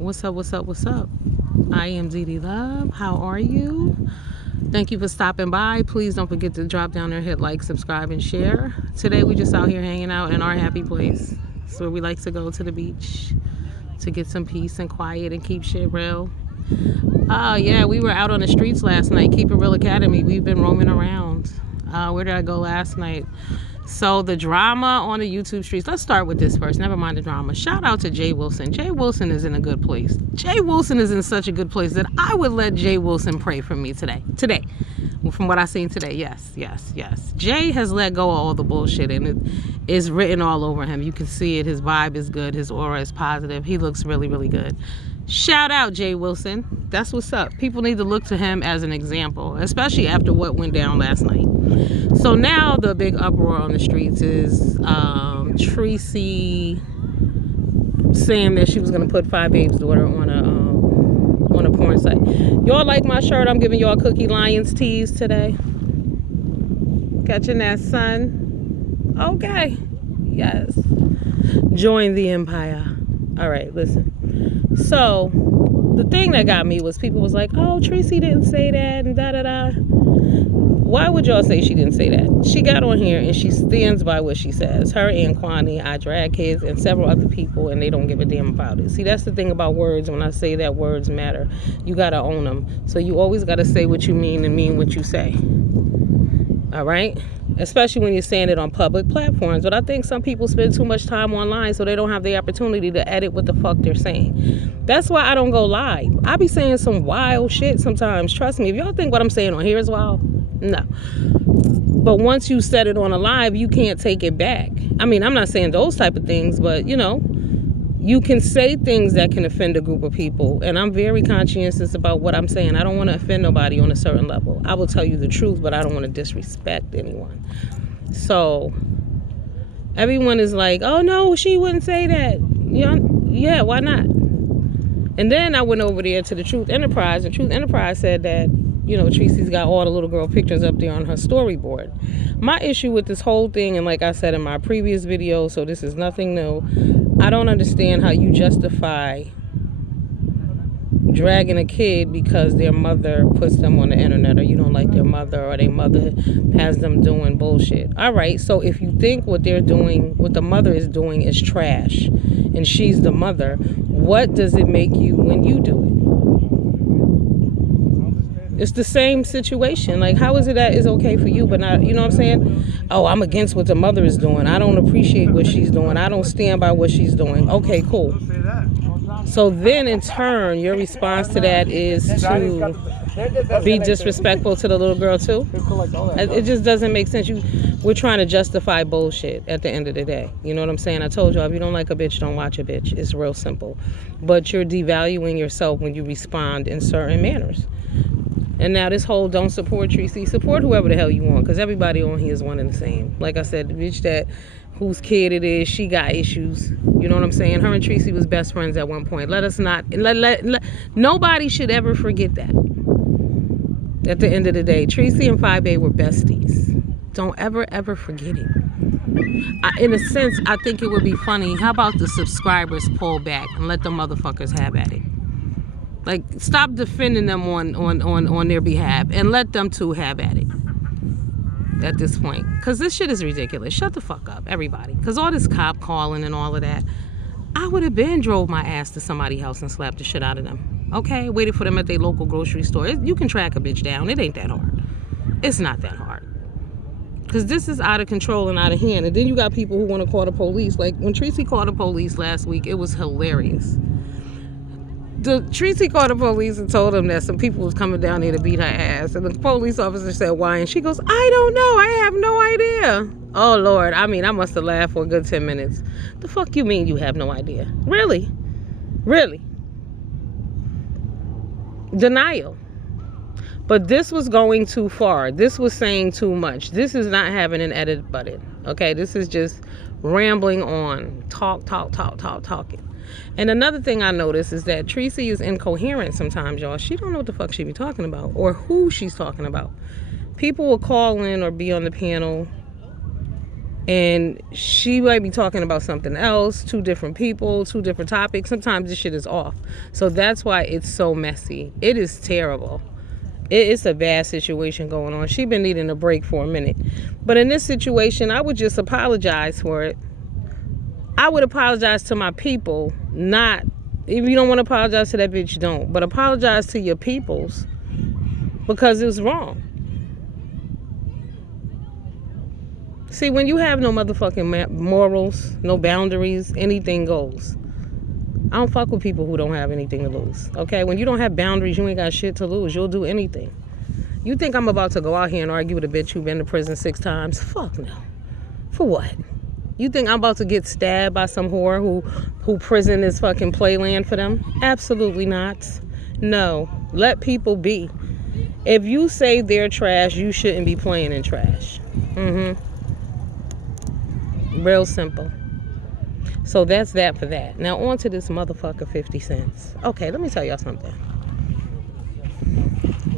What's up, what's up, what's up? I am DD Love. How are you? Thank you for stopping by. Please don't forget to drop down there, hit like, subscribe, and share. Today we just out here hanging out in our happy place. It's where we like to go to the beach to get some peace and quiet and keep shit real. Yeah, we were out on the streets last night. Keep It Real Academy. We've been roaming around. Where did I go last night? So the drama on the YouTube streets. Let's start with this first. Never mind the drama. Shout out to Jay Wilson. Jay Wilson is in a good place. Jay Wilson is in such a good place that I would let Jay Wilson pray for me today. From what I've seen today. Yes. Jay has let go of all the bullshit and it is written all over him. You can see it. His vibe is good. His aura is positive. He looks really, really good. Shout out Jay Wilson. That's what's up. People need to look to him as an example, especially after what went down last night. So now the big uproar on the streets is Tracy saying that she was going to put Five Babe's daughter on a porn site. Y'all like my shirt? I'm giving y'all Cookie Lions tees today. Catching that sun. Okay. Yes. Join the empire. All right, listen. So the thing that got me was people was like, oh, Tracy didn't say that and da-da-da. Why would y'all say she didn't say that? She got on here and she stands by what she says. Her and Kwani, I drag kids, and several other people, and they don't give a damn about it. See, that's the thing about words. When I say that words matter, you got to own them. So you always got to say what you mean and mean what you say. All right? Especially when you're saying it on public platforms. But I think some people spend too much time online so they don't have the opportunity to edit what the fuck they're saying. That's why I don't go live. I be saying some wild shit sometimes. Trust me. If y'all think what I'm saying on here is wild, no. But once you set it on a live, you can't take it back. I mean, I'm not saying those type of things, but, you know, you can say things that can offend a group of people. And I'm very conscientious about what I'm saying. I don't want to offend nobody on a certain level. I will tell you the truth, but I don't want to disrespect anyone. So everyone is like, oh, no, she wouldn't say that. Yeah, why not? And then I went over there to the Truth Enterprise, and Truth Enterprise said that, you know, Tracy's got all the little girl pictures up there on her storyboard. My issue with this whole thing, and like I said in my previous video, so this is nothing new, I don't understand how you justify dragging a kid because their mother puts them on the internet, or you don't like their mother, or their mother has them doing bullshit. All right, so if you think what they're doing, what the mother is doing is trash, and she's the mother, what does it make you when you do it? It's the same situation. Like, how is it that it's okay for you, but not, you know what I'm saying? Oh, I'm against what the mother is doing. I don't appreciate what she's doing. I don't stand by what she's doing. Okay, cool. So then in turn, your response to that is to be disrespectful to the little girl too? It just doesn't make sense. We're trying to justify bullshit at the end of the day. You know what I'm saying? I told y'all, if you don't like a bitch, don't watch a bitch. It's real simple. But you're devaluing yourself when you respond in certain manners. And now this whole don't support Tracy, support whoever the hell you want, because everybody on here is one and the same. Like I said, the bitch that whose kid it is, she got issues. You know what I'm saying? Her and Tracy was best friends at one point. Let us not, nobody should ever forget that. At the end of the day, Tracy and Five Babe were besties. Don't ever forget it. In a sense, I think it would be funny. How about the subscribers pull back and let the motherfuckers have at it? Like, stop defending them on their behalf and let them two have at it at this point. Because this shit is ridiculous. Shut the fuck up, everybody. Because all this cop calling and all of that, I would have been drove my ass to somebody's house and slapped the shit out of them. Okay? Waited for them at their local grocery store. You can track a bitch down. It ain't that hard. It's not that hard. Because this is out of control and out of hand. And then you got people who want to call the police. Like, when Tracy called the police last week, it was hilarious. Tracy called the police and told them that some people was coming down there to beat her ass. And the police officer said, why? And she goes, I don't know. I have no idea. Oh, Lord. I mean, I must have laughed for a good 10 minutes. The fuck you mean you have no idea? Really? Really? Denial. But this was going too far. This was saying too much. This is not having an edit button. Okay? This is just rambling on. Talking. And another thing I noticed is that Tracy is incoherent sometimes, y'all. She don't know what the fuck she be talking about or who she's talking about. People will call in or be on the panel And she might be talking about something else, two different people, two different topics. Sometimes this shit is off. So that's why it's so messy. It is terrible. It's a bad situation going on. She been needing a break for a minute. But in this situation, I would just apologize for it. I would apologize to my people, not, if you don't want to apologize to that bitch, don't. But apologize to your peoples because it was wrong. See, when you have no motherfucking morals, no boundaries, anything goes. I don't fuck with people who don't have anything to lose, okay? When you don't have boundaries, you ain't got shit to lose. You'll do anything. You think I'm about to go out here and argue with a bitch who been to prison 6 times? Fuck no. For what? You think I'm about to get stabbed by some whore who prison is fucking playland for them? Absolutely not. No. Let people be. If you say they're trash, you shouldn't be playing in trash. Real simple. So that's that for that. Now on to this motherfucker 50 cents. Okay, let me tell y'all something.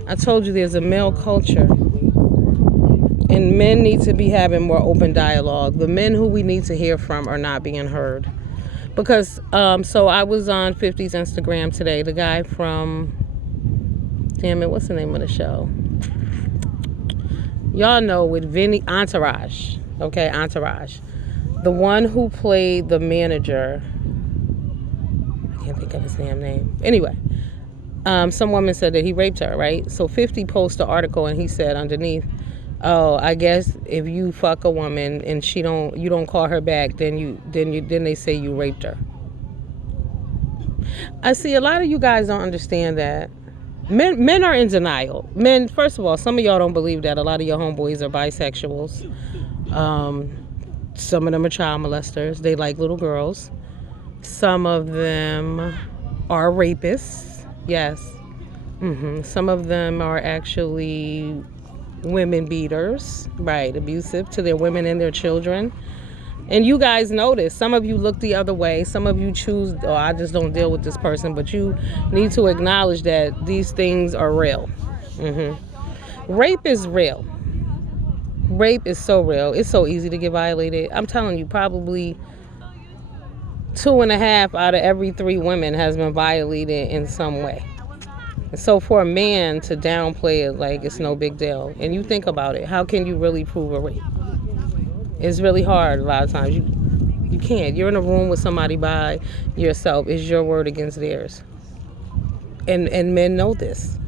I told you there's a male culture. And men need to be having more open dialogue. The men who we need to hear from are not being heard. Because, so I was on 50's Instagram today. The guy from, damn it, what's the name of the show? Y'all know with Vinny, Entourage. Okay, Entourage. The one who played the manager, I can't think of his damn name. Anyway, some woman said that he raped her, right? So 50 posted an article and he said underneath, oh, I guess if you fuck a woman and you don't call her back, then they say you raped her. I see a lot of you guys don't understand that. Men are in denial. Men, first of all, some of y'all don't believe that a lot of your homeboys are bisexuals. Some of them are child molesters. They like little girls. Some of them are rapists. Yes. Some of them are actually women beaters, right? Abusive to their women and their children. And you guys notice, some of you look the other way. Some of you choose, oh, I just don't deal with this person. But you need to acknowledge that these things are real. Rape is real. Rape is so real. It's so easy to get violated. I'm telling you, probably 2.5 out of every 3 women has been violated in some way. So for a man to downplay it like it's no big deal, and you think about it, how can you really prove a rape? It's really hard a lot of times. You can't. You're in a room with somebody by yourself. It's your word against theirs. And men know this.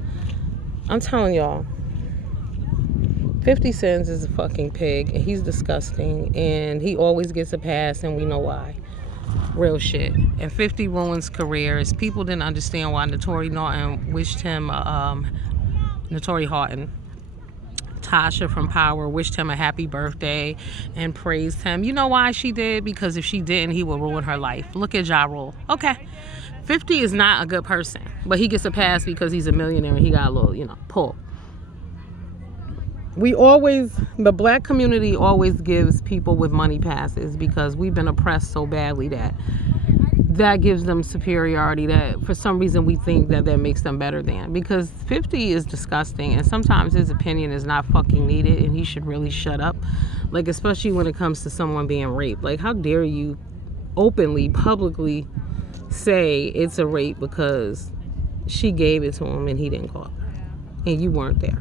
I'm telling y'all. 50 Cent is a fucking pig, and he's disgusting, and he always gets a pass, and we know why. Real shit. And 50 ruins careers. People didn't understand why Naturi Naughton wished him, Naturi Houghton, Tasha from Power, wished him a happy birthday and praised him. You know why she did? Because if she didn't, he would ruin her life. Look at Ja Rule. Okay. 50 is not a good person, but he gets a pass because he's a millionaire and he got a little, pull. The black community always gives people with money passes because we've been oppressed so badly that gives them superiority, that for some reason we think that makes them better than. Because 50 is disgusting, and sometimes his opinion is not fucking needed, and he should really shut up. Like, especially when it comes to someone being raped. Like, how dare you openly, publicly say it's a rape because she gave it to him and he didn't call her, and you weren't there.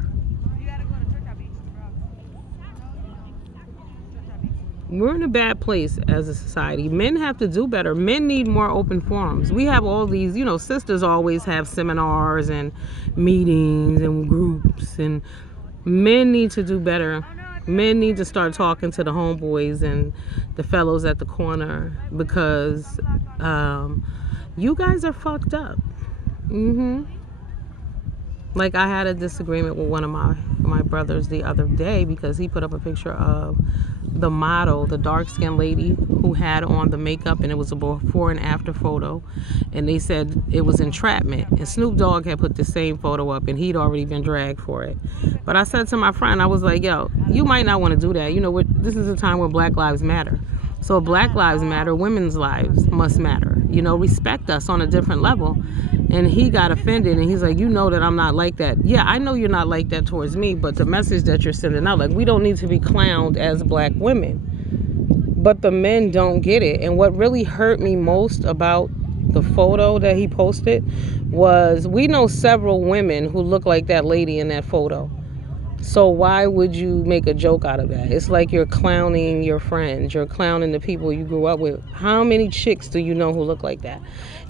We're in a bad place as a society. Men have to do better. Men need more open forums. We have all these, sisters always have seminars and meetings and groups, and men need to do better. Men need to start talking to the homeboys and the fellows at the corner because you guys are fucked up. Like, I had a disagreement with one of my brothers the other day because he put up a picture of the model, the dark-skinned lady who had on the makeup, and it was a before and after photo, and they said it was entrapment. And Snoop Dogg had put the same photo up, and he'd already been dragged for it. But I said to my friend, I was like, yo, you might not want to do that. This is a time where Black Lives Matter. So if Black lives matter, women's lives must matter. Respect us on a different level. And he got offended, and he's like, that I'm not like that. Yeah, I know you're not like that towards me, but the message that you're sending out, like, we don't need to be clowned as black women. But the men don't get it. And what really hurt me most about the photo that he posted was, we know several women who look like that lady in that photo. So why would you make a joke out of that? It's like you're clowning your friends. You're clowning the people you grew up with. How many chicks do you know who look like that?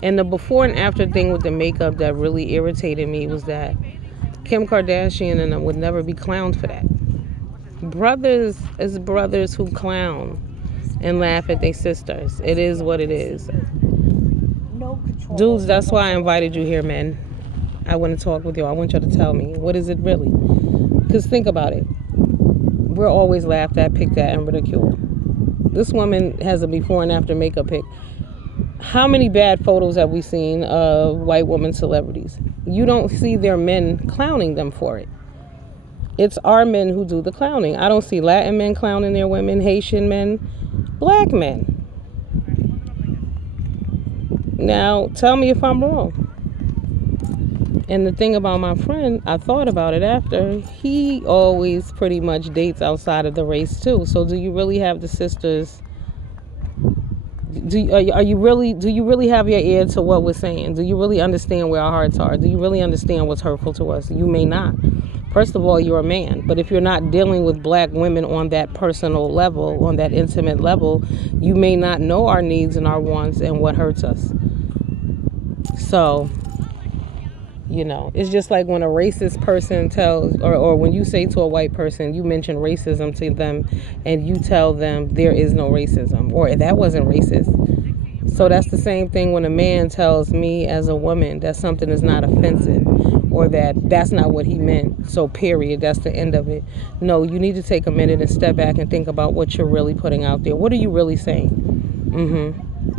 And the before and after thing with the makeup that really irritated me was that Kim Kardashian and them would never be clowned for that. Brothers is brothers who clown and laugh at their sisters. It is what it is. Dudes, that's why I invited you here, men. I want to talk with you. I want you to tell me, what is it really? Because think about it. We're always laughed at, picked at, and ridiculed. This woman has a before and after makeup pic. How many bad photos have we seen of white women celebrities? You don't see their men clowning them for it. It's our men who do the clowning. I don't see Latin men clowning their women, Haitian men, black men. Now, tell me if I'm wrong. And the thing about my friend, I thought about it after, he always pretty much dates outside of the race too. So do you really have the sisters? Do you really have your ear to what we're saying? Do you really understand where our hearts are? Do you really understand what's hurtful to us? You may not. First of all, you're a man. But if you're not dealing with black women on that personal level, on that intimate level, you may not know our needs and our wants and what hurts us. So, you know, it's just like when a racist person tells, or when you say to a white person, you mention racism to them and you tell them there is no racism, or that wasn't racist. So that's the same thing when a man tells me as a woman that something is not offensive, or that's not what he meant. So period, that's the end of it. No, you need to take a minute and step back and think about what you're really putting out there. What are you really saying?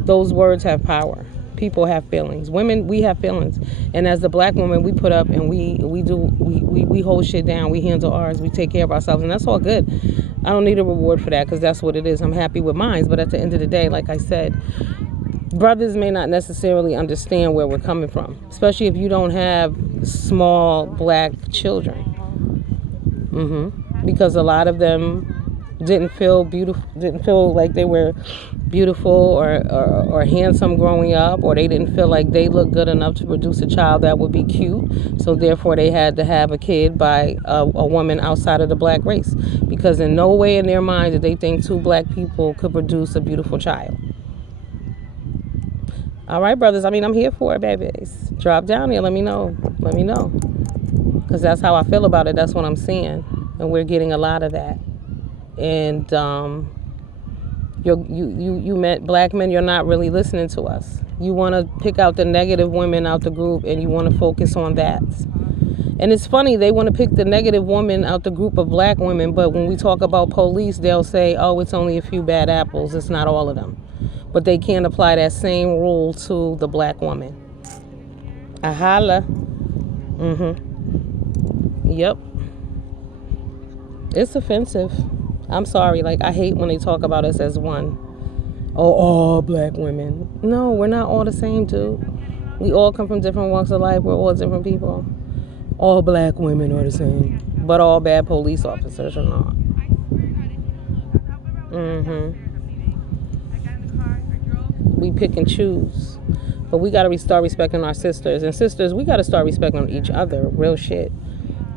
Those words have power. People have feelings. Women, we have feelings. And as the black woman, we put up and we hold shit down. We handle ours. We take care of ourselves. And that's all good. I don't need a reward for that because that's what it is. I'm happy with mine. But at the end of the day, like I said, brothers may not necessarily understand where we're coming from, especially if you don't have small black children. Because a lot of them didn't feel like they were beautiful or handsome growing up, or they didn't feel like they looked good enough to produce a child that would be cute, so therefore they had to have a kid by a woman outside of the black race, because in no way in their mind did they think two black people could produce a beautiful child. All right, brothers, I'm here for it, babies. Drop down here, let me know, because that's how I feel about it. That's what I'm seeing, and we're getting a lot of that. And you met black men, you're not really listening to us. You want to pick out the negative women out the group and you want to focus on that. And it's funny, they want to pick the negative woman out the group of black women, but when we talk about police, they'll say, oh, it's only a few bad apples, it's not all of them. But they can't apply that same rule to the black woman. Ahala. Yep. It's offensive. I'm sorry, I hate when they talk about us as one. Oh, all black women. No, we're not all the same, dude. We all come from different walks of life. We're all different people. All black women are the same. But all bad police officers are not. We pick and choose. But we got to start respecting our sisters. And sisters, we got to start respecting each other. Real shit.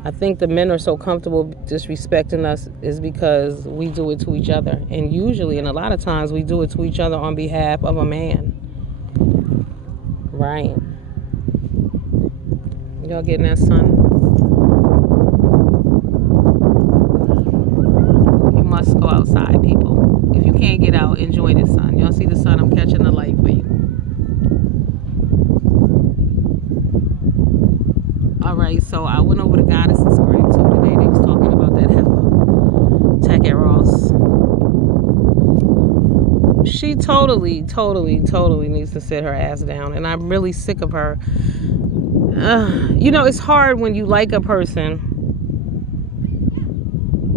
I think the men are so comfortable disrespecting us is because we do it to each other. And usually, and a lot of times, we do it to each other on behalf of a man. Right. Y'all getting that sun? You must go outside, people. If you can't get out, enjoy the sun. Y'all see the sun? I'm catching the light for you. Alright, so I went over to Goddess's grave too today. They was talking about that heifer, Tackett Ross. She totally needs to sit her ass down. And I'm really sick of her. It's hard when you like a person,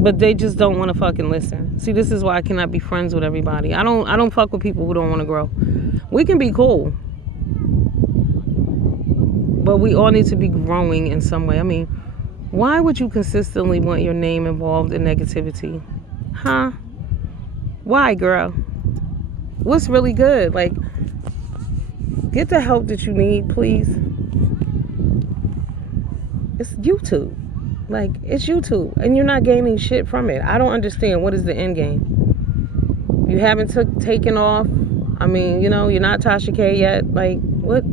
but they just don't want to fucking listen. See, this is why I cannot be friends with everybody. I don't fuck with people who don't want to grow. We can be cool, but we all need to be growing in some way. Why would you consistently want your name involved in negativity? Huh? Why, girl? What's really good? Like, get the help that you need, please. It's YouTube. Like, it's YouTube. And you're not gaining shit from it. I don't understand. What is the end game? You haven't taken off. I mean, you know, you're not Tasha K yet. Like, what?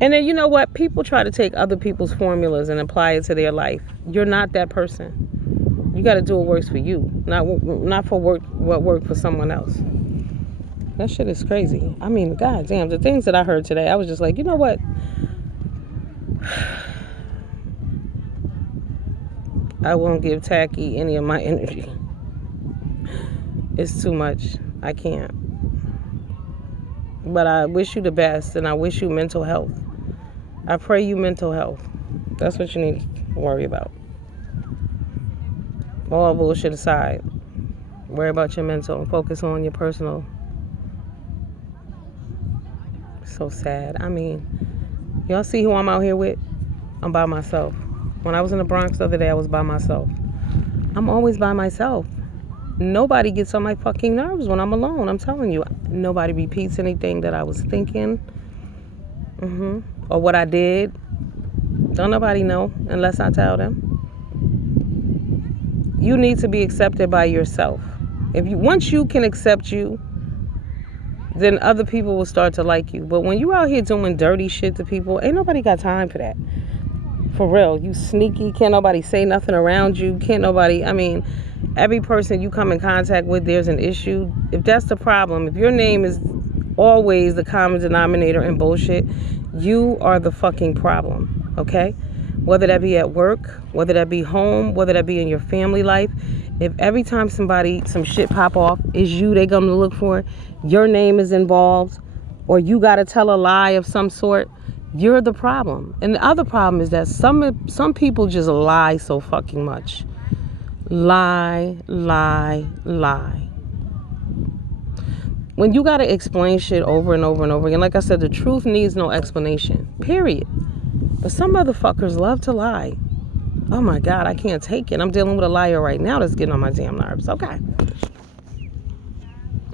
And then, you know what? People try to take other people's formulas and apply it to their life. You're not that person. You got to do what works for you, not for what worked for someone else. That shit is crazy. I mean, goddamn, the things that I heard today, I was just like, you know what? I won't give Tacky any of my energy. It's too much. I can't. But I wish you the best, and I wish you mental health. I pray you mental health. That's what you need to worry about. All bullshit aside, worry about your mental and focus on your personal. So sad. I mean, y'all see who I'm out here with? I'm by myself. When I was in the Bronx the other day, I was by myself. I'm always by myself. Nobody gets on my fucking nerves when I'm alone. I'm telling you. Nobody repeats anything that I was thinking. Or what I did. Don't nobody know unless I tell them. You need to be accepted by yourself. Once you can accept you, then other people will start to like you. But when you out here doing dirty shit to people, ain't nobody got time for that. For real. You sneaky. Can't nobody say nothing around you. Can't nobody, I mean, every person you come in contact with, there's an issue. If that's the problem, if your name is always the common denominator in bullshit, you are the fucking problem, okay? Whether that be at work, whether that be home, whether that be in your family life, if every time some shit pop off, is you they gonna look for, your name is involved, or you gotta tell a lie of some sort, you're the problem. And the other problem is that some people just lie so fucking much. Lie, lie, lie. When you gotta explain shit over and over and over again, like I said, the truth needs no explanation, period. But some motherfuckers love to lie. Oh my God, I can't take it. I'm dealing with a liar right now that's getting on my damn nerves. Okay.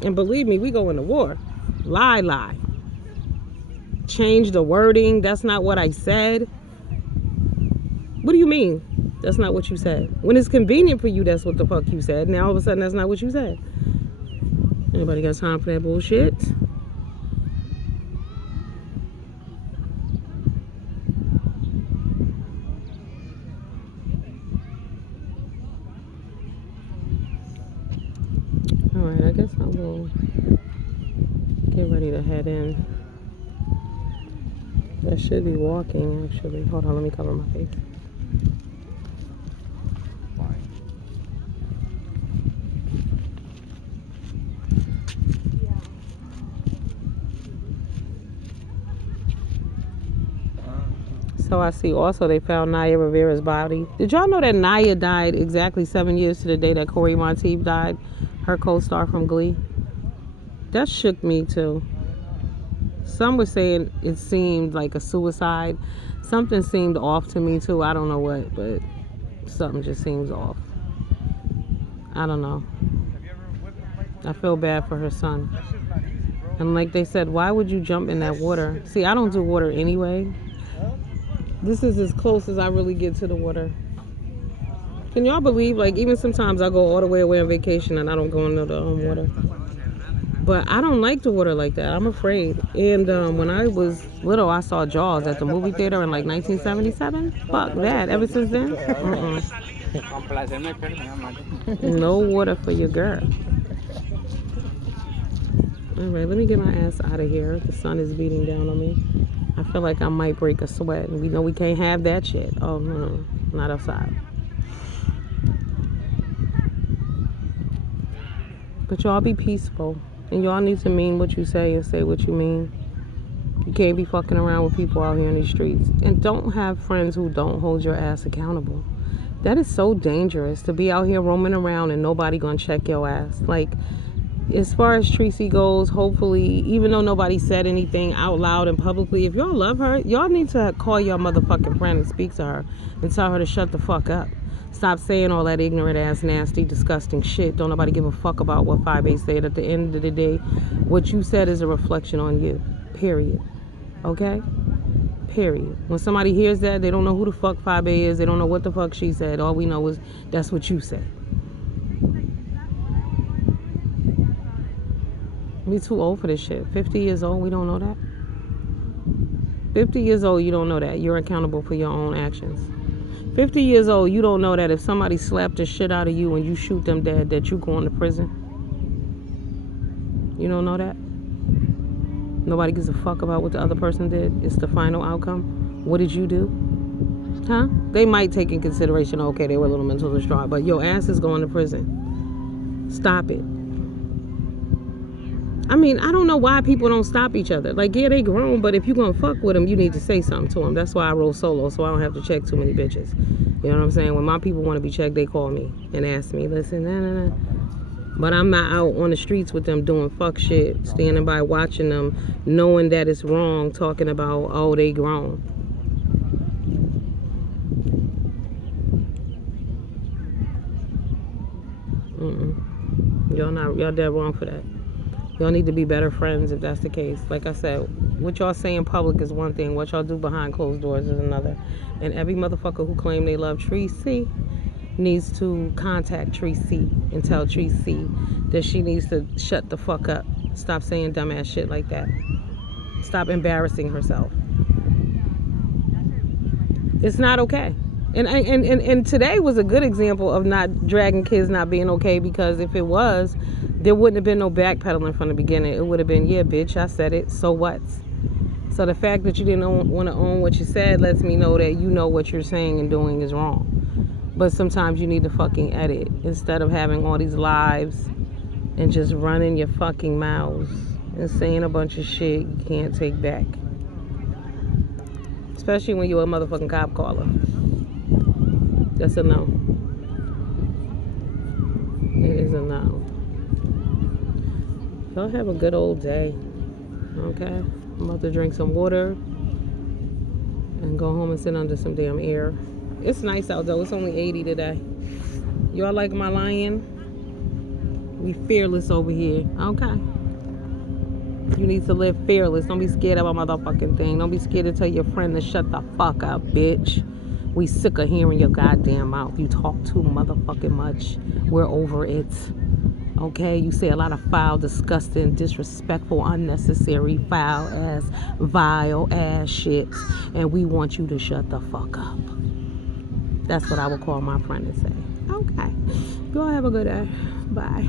And believe me, we go into war. Lie, lie. Change the wording. That's not what I said. What do you mean? That's not what you said. When it's convenient for you, that's what the fuck you said. Now all of a sudden, that's not what you said. Anybody got time for that bullshit? Alright, I guess I will get ready to head in. I should be walking, actually. Hold on, let me cover my face. So I see also they found Naya Rivera's body. Did y'all know that Naya died exactly 7 years to the day that Corey Monteith died? Her co-star from Glee. That shook me too. Some were saying it seemed like a suicide. Something seemed off to me too. I don't know what, but something just seems off. I don't know. I feel bad for her son. And like they said, why would you jump in that water? See, I don't do water anyway. This is as close as I really get to the water. Can y'all believe, like, even sometimes I go all the way away on vacation and I don't go into the water. But I don't like the water like that. I'm afraid. And when I was little, I saw Jaws at the movie theater in like 1977. Fuck that. Ever since then, no water for your girl. Alright, let me get my ass out of here. The sun is beating down on me. I feel like I might break a sweat. And we know we can't have that shit. Oh, no. Not outside. But y'all be peaceful. And y'all need to mean what you say and say what you mean. You can't be fucking around with people out here in these streets. And don't have friends who don't hold your ass accountable. That is so dangerous, to be out here roaming around and nobody gonna check your ass. Like, as far as Tracy goes, hopefully, even though nobody said anything out loud and publicly, if y'all love her, y'all need to call your motherfucking friend and speak to her and tell her to shut the fuck up. Stop saying all that ignorant ass, nasty, disgusting shit. Don't nobody give a fuck about what 5A said. At the end of the day, what you said is a reflection on you. Period. Okay? Period. When somebody hears that, they don't know who the fuck 5A is. They don't know what the fuck she said. All we know is that's what you said. We too old for this shit. 50 years old, we don't know that. 50 years old, you don't know that. You're accountable for your own actions. 50 years old, you don't know that if somebody slapped the shit out of you and you shoot them dead, that you going to prison. You don't know that? Nobody gives a fuck about what the other person did. It's the final outcome. What did you do? Huh? They might take in consideration, okay, they were a little mentally distraught, but your ass is going to prison. Stop it. I mean, I don't know why people don't stop each other. Like, yeah, they grown, but if you gonna fuck with them, you need to say something to them. That's why I roll solo, so I don't have to check too many bitches. You know what I'm saying? When my people want to be checked, they call me and ask me, listen, nah. But I'm not out on the streets with them doing fuck shit, standing by watching them, knowing that it's wrong, talking about, oh, they grown. Y'all dead wrong for that. Y'all need to be better friends if that's the case. Like I said, what y'all say in public is one thing. What y'all do behind closed doors is another. And every motherfucker who claim they love Tracy needs to contact Tracy and tell Tracy that she needs to shut the fuck up. Stop saying dumbass shit like that. Stop embarrassing herself. It's not okay. And today was a good example of not dragging kids not being okay, because if it was, there wouldn't have been no backpedaling from the beginning. It would have been, yeah, bitch, I said it, so what? So the fact that you didn't want to own what you said lets me know that you know what you're saying and doing is wrong. But sometimes you need to fucking edit instead of having all these lives and just running your fucking mouths and saying a bunch of shit you can't take back. Especially when you're a motherfucking cop caller. That's a no. It is a no. Y'all have a good old day. Okay? I'm about to drink some water and go home and sit under some damn air. It's nice out though. It's only 80 today. Y'all like my lion? We fearless over here. Okay. You need to live fearless. Don't be scared of a motherfucking thing. Don't be scared to tell your friend to shut the fuck up, bitch. We sick of hearing your goddamn mouth. You talk too motherfucking much. We're over it. Okay? You say a lot of foul, disgusting, disrespectful, unnecessary, foul ass, vile ass shit. And we want you to shut the fuck up. That's what I would call my friend and say. Okay. You all have a good day. Bye.